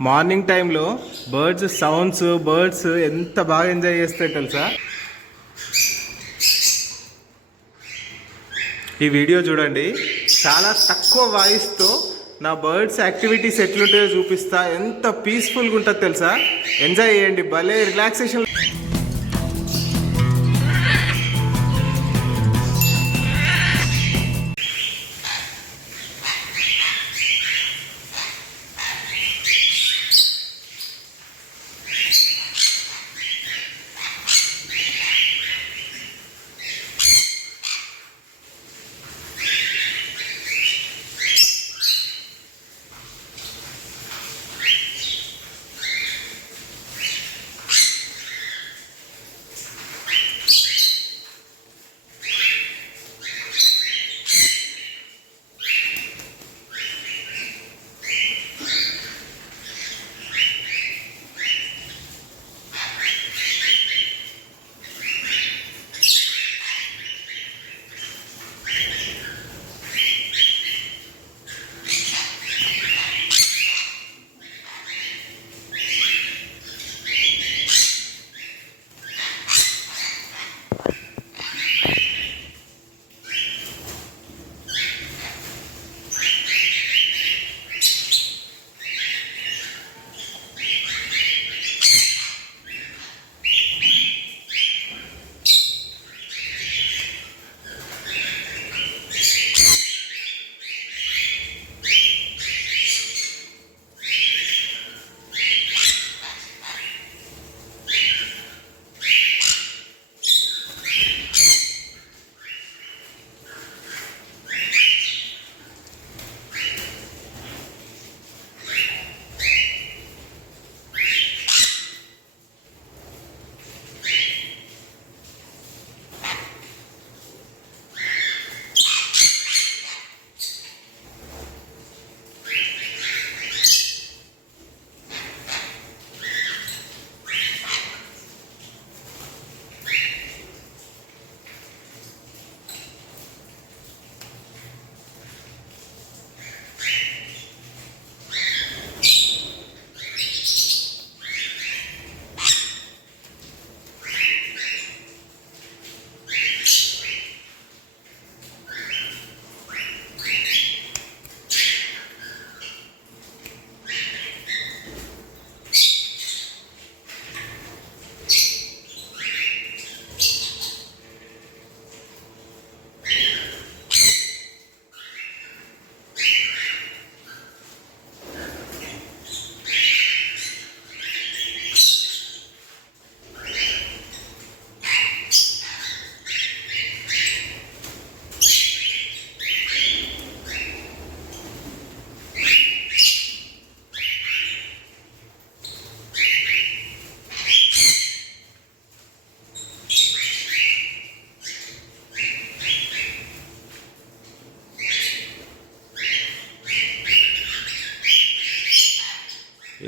Morning టైంలో birds sounds birds ఎంత బాగా ఎంజాయ్ చేస్తాయి తెలుసా? ఈ వీడియో చూడండి. చాలా తక్కువ వాయిస్తో నా బర్డ్స్ యాక్టివిటీస్ ఎట్లుంటాయో చూపిస్తా. ఎంత పీస్ఫుల్గా ఉంటుందో తెలుసా? ఎంజాయ్ చేయండి. భలే రిలాక్సేషన్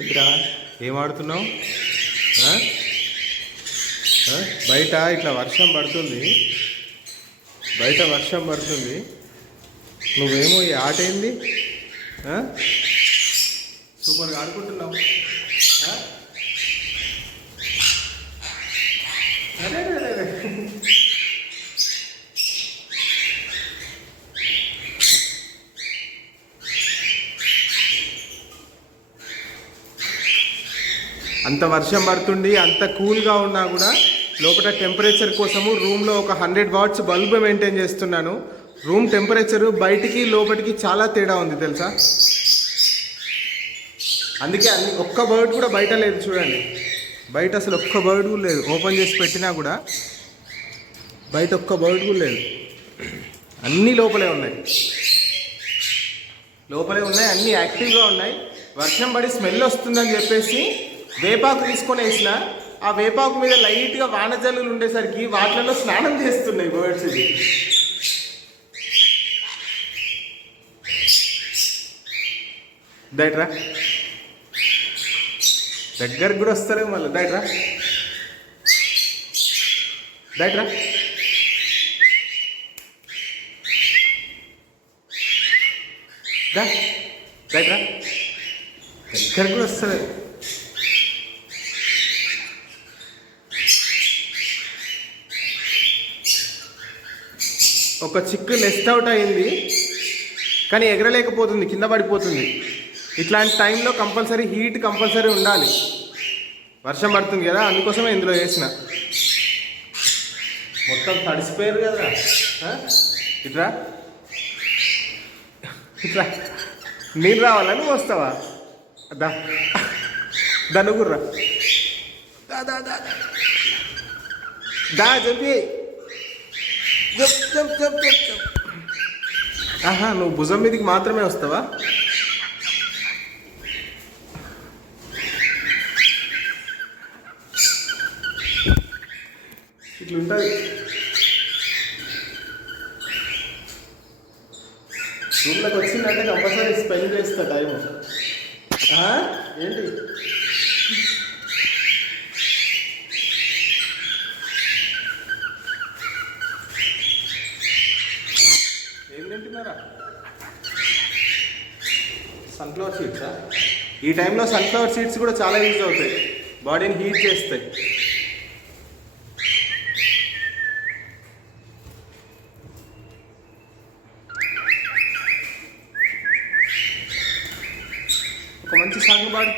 ఏంద్రా? ఏం ఆడుతున్నావు బయట ఇట్లా వర్షం పడుతుంది. బయట వర్షం పడుతుంది. నువ్వేమో ఈ ఆట ఏంది? సూపర్గా ఆడుకుంటున్నావు. అంత వర్షం పడుతుంది అంత కూల్గా ఉన్నా కూడా లోపల టెంపరేచర్ కోసము రూమ్లో ఒక హండ్రెడ్ వాట్స్ బల్బ్ మెయింటైన్ చేస్తున్నాను. రూమ్ టెంపరేచర్ బయటికి లోపలికి చాలా తేడా ఉంది తెలుసా? అందుకే అన్ని ఒక్క బర్డ్ కూడా బయట లేదు చూడండి. బయట అసలు ఒక్క బర్డ్ కూడా లేదు. ఓపెన్ చేసి పెట్టినా కూడా బయట ఒక్క బర్డ్ కూడా లేదు. అన్నీ లోపలే ఉన్నాయి. లోపలే ఉన్నాయి అన్నీ యాక్టివ్గా ఉన్నాయి. వర్షం పడి స్మెల్ వస్తుందని చెప్పేసి వేపాకు తీసుకొని వేసిన ఆ వేపాకు మీద లైట్గా వానజల్లులు ఉండేసరికి వాటిలలో స్నానం చేస్తున్నాయి బర్డ్స్ ఇది దయట్రా దగ్గరకు కూడా వస్తారే మళ్ళీ. దయట్రా దయట్రా దా. దయట్రా దగ్గర కూడా వస్తుంది ఒక చిక్కు నెస్ట్ అవుట్ అయింది కానీ ఎగరలేకపోతుంది కింద పడిపోతుంది. ఇట్లాంటి టైంలో కంపల్సరీ హీట్ కంపల్సరీ ఉండాలి. వర్షం పడుతుంది కదా అందుకోసమే ఇందులో వేసిన. మొత్తం తడిసిపోయారు కదా. ఇట్రా? ఇట్లా నీళ్ళు రావాలని వస్తావా? దా. దనుగుర్రా దా దా దా దా. దా. చెప్పి ఆహా నువ్వు భుజం మీదకి మాత్రమే వస్తావా? ఇట్లుంటుంది. రూమ్లోకి వచ్చిందంటే కంపల్సరీ స్పెండ్ చేస్తా టైం ఏంటి ఏం తింటున్నారా సన్ఫ్లవర్ సీడ్సా ఈ టైంలో సన్ఫ్లవర్ సీడ్స్ కూడా చాలా యూజ్ అవుతాయి. బాడీని హీట్ చేస్తాయి. ఒక మంచి సాంగ్ బాడీ